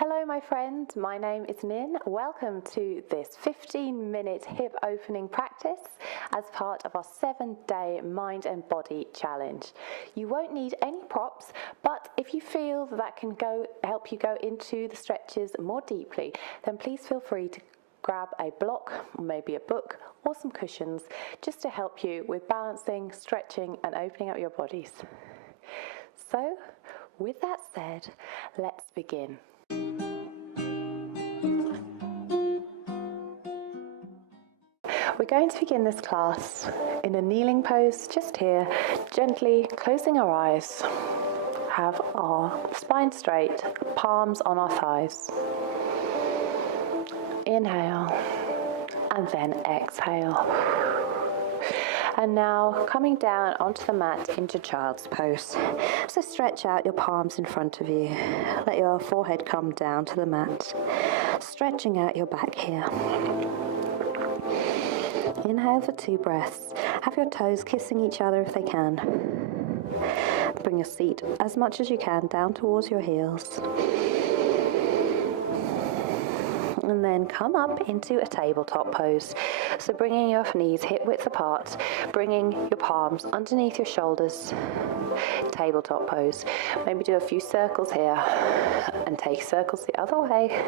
Hello my friend, my name is Nin. Welcome to this 15-minute hip opening practice as part of our 7-day mind and body challenge. You won't need any props, but if you feel that can help you go into the stretches more deeply, then please feel free to grab a block, or maybe a book, or some cushions, just to help you with balancing, stretching, and opening up your bodies. So, with that said, let's begin. We're going to begin this class in a kneeling pose, just here, gently closing our eyes. Have our spine straight, palms on our thighs. Inhale, and then exhale. And now coming down onto the mat into child's pose. So stretch out your palms in front of you. Let your forehead come down to the mat. Stretching out your back here. Inhale for 2 breaths. Have your toes kissing each other if they can. Bring your seat as much as you can down towards your heels. And then come up into a tabletop pose. So bringing your knees hip width apart, bringing your palms underneath your shoulders. Tabletop pose. Maybe do a few circles here and take circles the other way.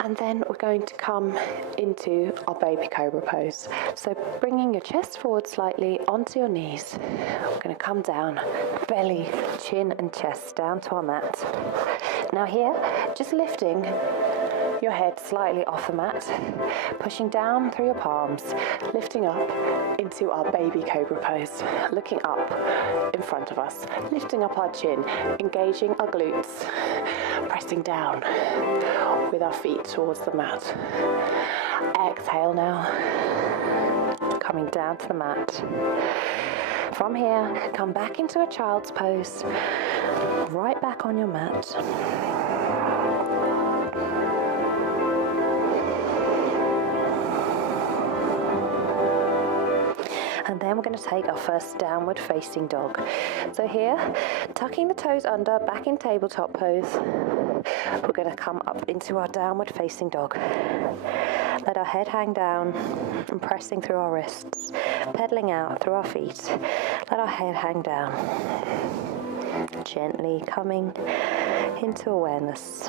And then we're going to come into our baby cobra pose. So bringing your chest forward slightly onto your knees. We're going to come down, belly, chin and chest down to our mat. Now here, just lifting your head slightly off the mat, pushing down through your palms, lifting up into our baby cobra pose, looking up in front of us, lifting up our chin, engaging our glutes, pressing down with our feet towards the mat. Exhale now, coming down to the mat. From here, come back into a child's pose, right back on your mat. And then we're going to take our first downward facing dog. So here, tucking the toes under, back in tabletop pose, we're going to come up into our downward facing dog. Let our head hang down and pressing through our wrists, pedaling out through our feet. Let our head hang down. Gently coming into awareness.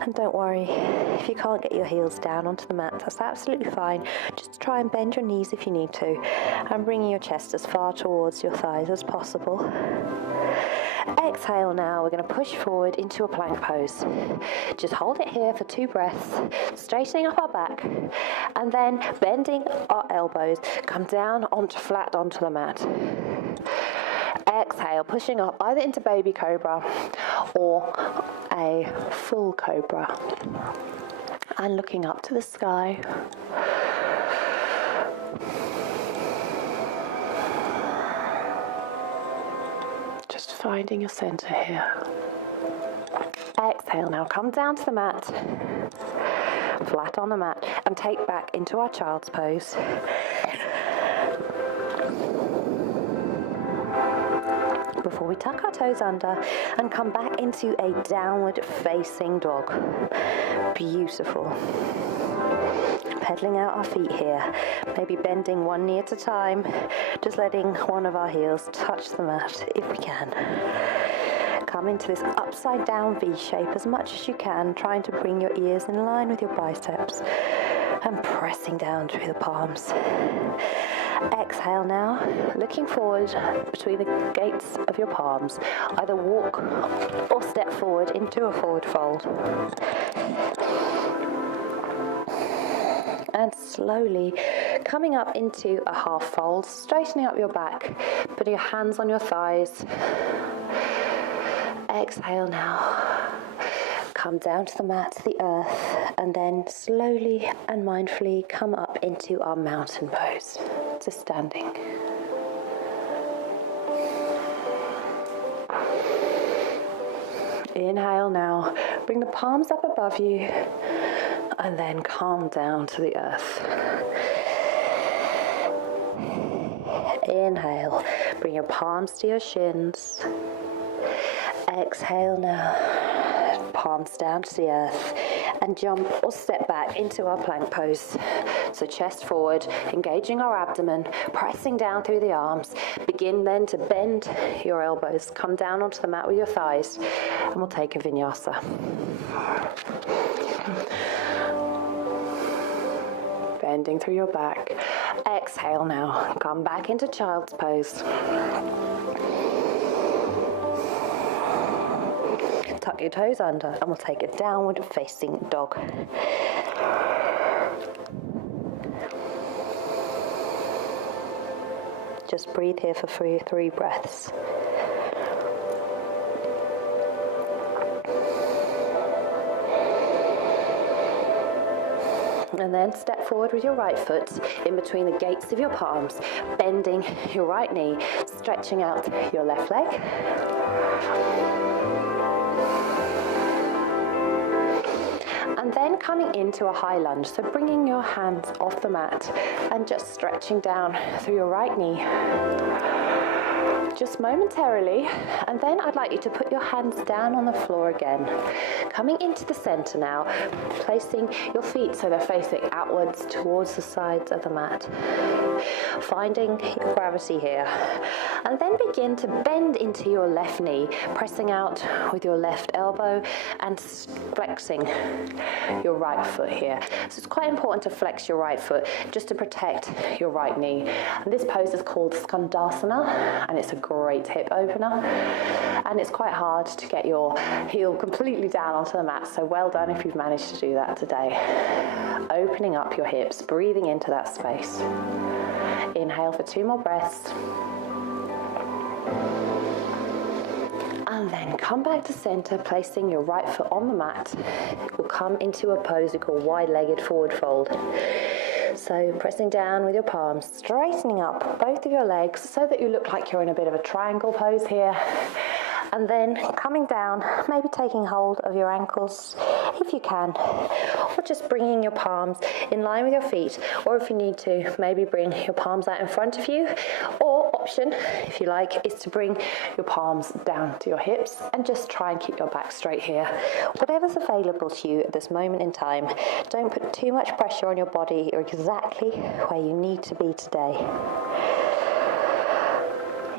And don't worry, if you can't get your heels down onto the mat, that's absolutely fine. Just try and bend your knees if you need to, and bringing your chest as far towards your thighs as possible. Exhale now, we're going to push forward into a plank pose. Just hold it here for 2 breaths, straightening up our back, and then bending our elbows, come down flat onto the mat. Exhale, pushing up either into baby cobra or a full cobra. And looking up to the sky. Just finding your center here. Exhale now, come down to the mat. Flat on the mat, and take back into our child's pose. Before we tuck our toes under and come back into a downward facing dog. Beautiful. Pedaling out our feet here, maybe bending one knee at a time, just letting one of our heels touch the mat if we can. Come into this upside down V shape as much as you can, trying to bring your ears in line with your biceps and pressing down through the palms. Exhale now, looking forward between the gates of your palms. Either walk or step forward into a forward fold. And slowly coming up into a half fold, straightening up your back, putting your hands on your thighs. Exhale now. Come down to the mat, to the earth, and then slowly and mindfully come up into our mountain pose, to standing. Inhale now, bring the palms up above you, and then calm down to the earth. Inhale, bring your palms to your shins. Exhale now. Palms down to the earth and jump or step back into our plank pose. So chest forward, engaging our abdomen, pressing down through the arms. Begin then to bend your elbows. Come down onto the mat with your thighs and we'll take a vinyasa. Bending through your back. Exhale now. Come back into child's pose. Tuck your toes under and we'll take a downward facing dog. Just breathe here for three breaths. And then step forward with your right foot in between the gates of your palms, bending your right knee, stretching out your left leg. And then coming into a high lunge, so bringing your hands off the mat and just stretching down through your right knee. Just momentarily, and then I'd like you to put your hands down on the floor again. Coming into the center now, placing your feet so they're facing outwards towards the sides of the mat. Finding gravity here. And then begin to bend into your left knee, pressing out with your left elbow and flexing your right foot here. So it's quite important to flex your right foot just to protect your right knee. And this pose is called Skandasana, and it's a great hip opener, and it's quite hard to get your heel completely down onto the mat, so well done if you've managed to do that today. Opening up your hips, breathing into that space. Inhale for 2 more breaths. And then come back to center, placing your right foot on the mat. We'll come into a pose we call wide-legged forward fold. So pressing down with your palms, straightening up both of your legs so that you look like you're in a bit of a triangle pose here. And then coming down, maybe taking hold of your ankles if you can, or just bringing your palms in line with your feet, or if you need to, maybe bring your palms out in front of you, or option, if you like, is to bring your palms down to your hips and just try and keep your back straight here. Whatever's available to you at this moment in time, don't put too much pressure on your body. You're exactly where you need to be today.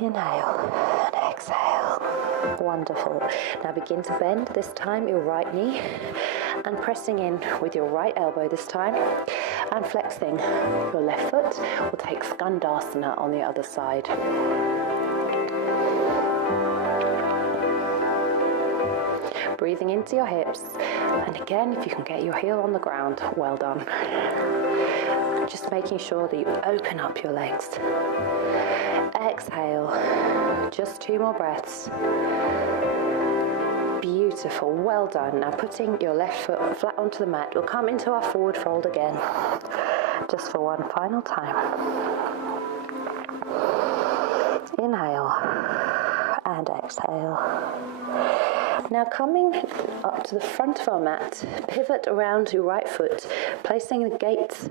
Inhale and exhale. Wonderful. Now begin to bend, this time your right knee, and pressing in with your right elbow this time, and flexing your left foot. We'll take Skandasana on the other side. Breathing into your hips, and again, if you can get your heel on the ground, well done. Just making sure that you open up your legs. Exhale, just 2 more breaths. Beautiful, well done. Now putting your left foot flat onto the mat, we'll come into our forward fold again, just for one final time. Inhale and exhale. Now coming up to the front of our mat, pivot around your right foot, placing the gates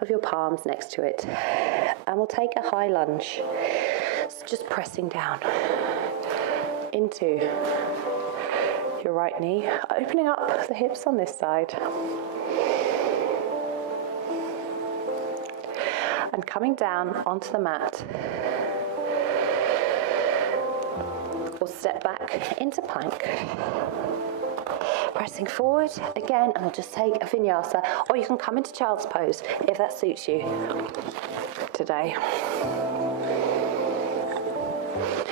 of your palms next to it, and we'll take a high lunge. So just pressing down into your right knee, opening up the hips on this side, and coming down onto the mat. We'll step back into plank. Pressing forward again, and we'll just take a vinyasa, or you can come into child's pose if that suits you today.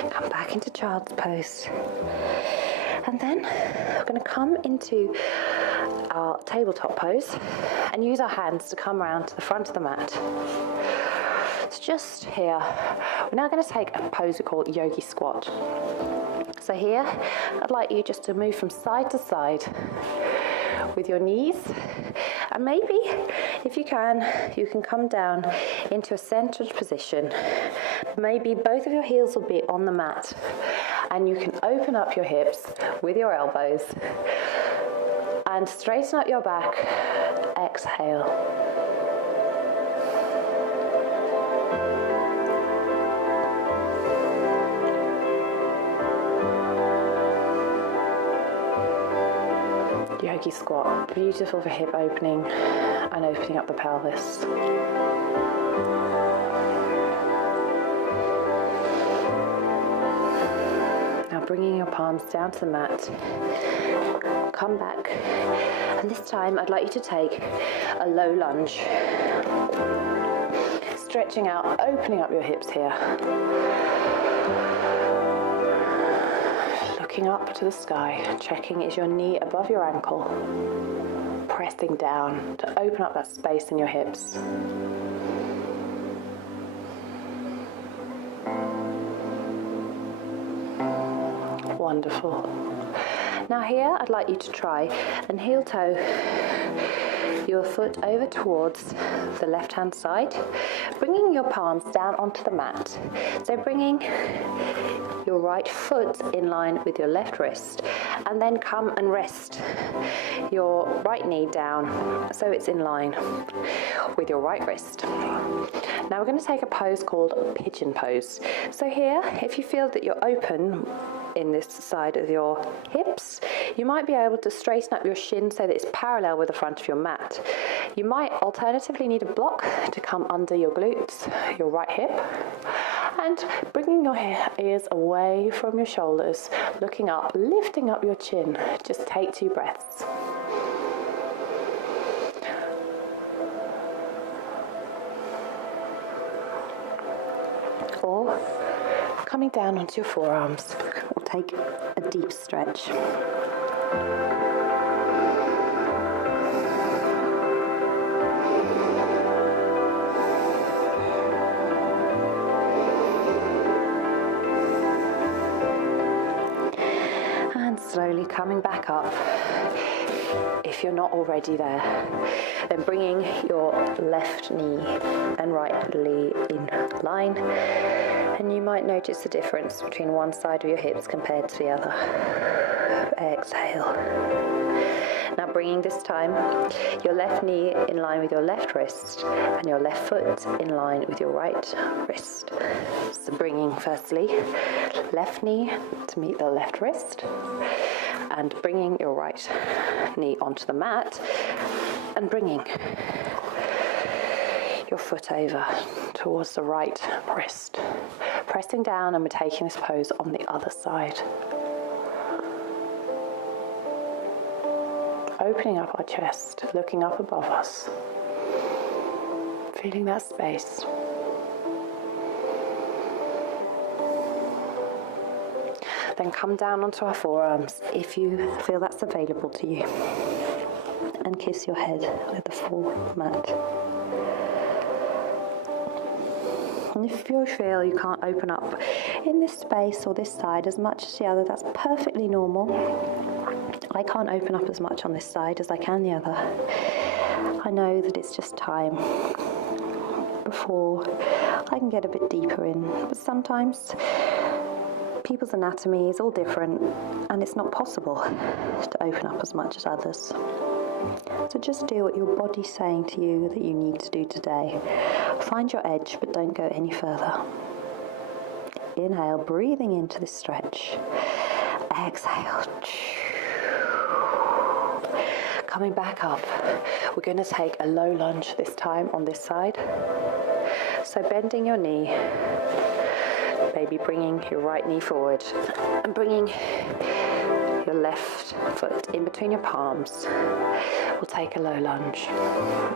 Come back into child's pose. And then we're going to come into our tabletop pose and use our hands to come around to the front of the mat. It's just here. We're now going to take a pose we call Yogi Squat. So here, I'd like you just to move from side to side with your knees. And maybe, if you can come down into a centered position. Maybe both of your heels will be on the mat. And you can open up your hips with your elbows. And straighten up your back. Exhale. Yogi Squat. Beautiful for hip opening and opening up the pelvis. Now bringing your palms down to the mat, come back, and this time I'd like you to take a low lunge. Stretching out, opening up your hips here. Looking up to the sky, checking is your knee above your ankle. Pressing down to open up that space in your hips. Wonderful. Now here I'd like you to try and heel toe your foot over towards the left hand side, bringing your palms down onto the mat. So bringing your right foot in line with your left wrist, and then come and rest your right knee down so it's in line with your right wrist. Now we're going to take a pose called Pigeon Pose. So here, if you feel that you're open in this side of your hips, you might be able to straighten up your shin so that it's parallel with the front of your mat. You might alternatively need a block to come under your glutes, your right hip, and bringing your ears away from your shoulders, looking up, lifting up your chin. Just take 2 breaths. Or coming down onto your forearms, or take a deep stretch. And slowly coming back up. If you're not already there, then bringing your left knee and right knee in line, and you might notice the difference between one side of your hips compared to the other. Exhale. Now bringing this time your left knee in line with your left wrist and your left foot in line with your right wrist. So bringing firstly left knee to meet the left wrist, and bringing your right knee onto the mat, and bringing your foot over towards the right wrist. Pressing down, and we're taking this pose on the other side. Opening up our chest, looking up above us, feeling that space. Then come down onto our forearms if you feel that's available to you, and kiss your head with the floor mat. And if you feel you can't open up in this space or this side as much as the other, that's perfectly normal. I can't open up as much on this side as I can the other. I know that it's just time before I can get a bit deeper in, but sometimes people's anatomy is all different, and it's not possible to open up as much as others. So just do what your body's saying to you that you need to do today. Find your edge, but don't go any further. Inhale, breathing into this stretch. Exhale. Coming back up, we're going to take a low lunge this time on this side. So bending your knee, maybe bringing your right knee forward, and bringing your left foot in between your palms. We'll take a low lunge.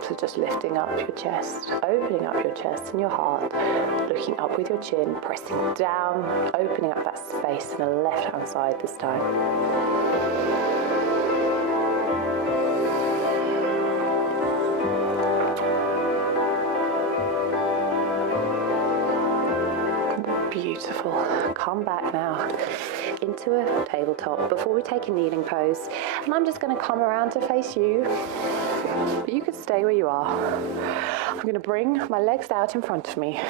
So just lifting up your chest, opening up your chest and your heart, looking up with your chin, pressing down, opening up that space in the left hand side this time. Beautiful. Come back now into a tabletop before we take a kneeling pose, and I'm just going to come around to face you, but you could stay where you are. I'm going to bring my legs out in front of me,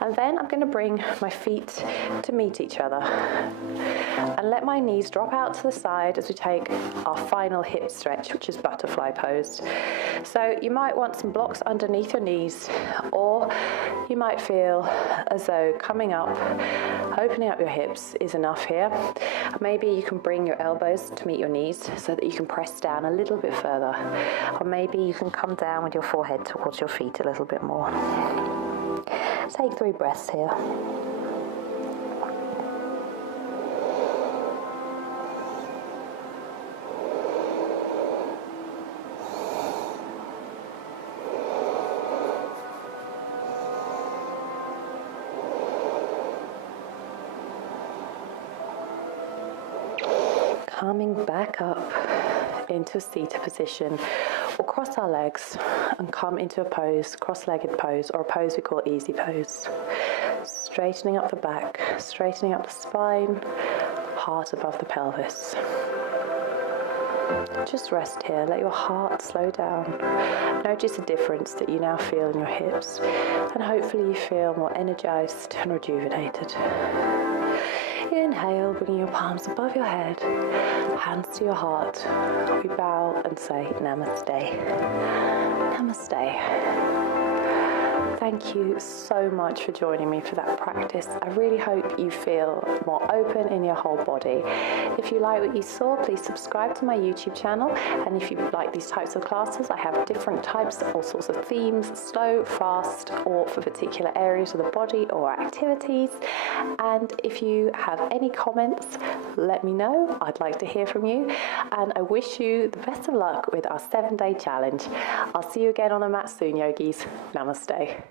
and And then I'm going to bring my feet to meet each other and let my knees drop out to the side as we take our final hip stretch, which is butterfly pose. So you might want some blocks underneath your knees, or you might feel as though coming up, opening up your hips is enough here. Maybe you can bring your elbows to meet your knees so that you can press down a little bit further, or maybe you can come down with your forehead towards your feet a little bit more. Take 3 breaths here. Coming back up into a seated position, we'll cross our legs and come into a pose, cross-legged pose, or a pose we call easy pose. Straightening up the back, straightening up the spine, heart above the pelvis. Just rest here, let your heart slow down. Notice the difference that you now feel in your hips, and hopefully you feel more energized and rejuvenated. Inhale, bringing your palms above your head, hands to your heart. We bow and say Namaste. Namaste. Thank you so much for joining me for that practice. I really hope you feel more open in your whole body. If you like what you saw, please subscribe to my YouTube channel. And if you like these types of classes, I have different types, all sorts of themes, slow, fast, or for particular areas of the body or activities. And if you have any comments, let me know. I'd like to hear from you. And I wish you the best of luck with our 7-day challenge. I'll see you again on the mat soon, yogis. Namaste.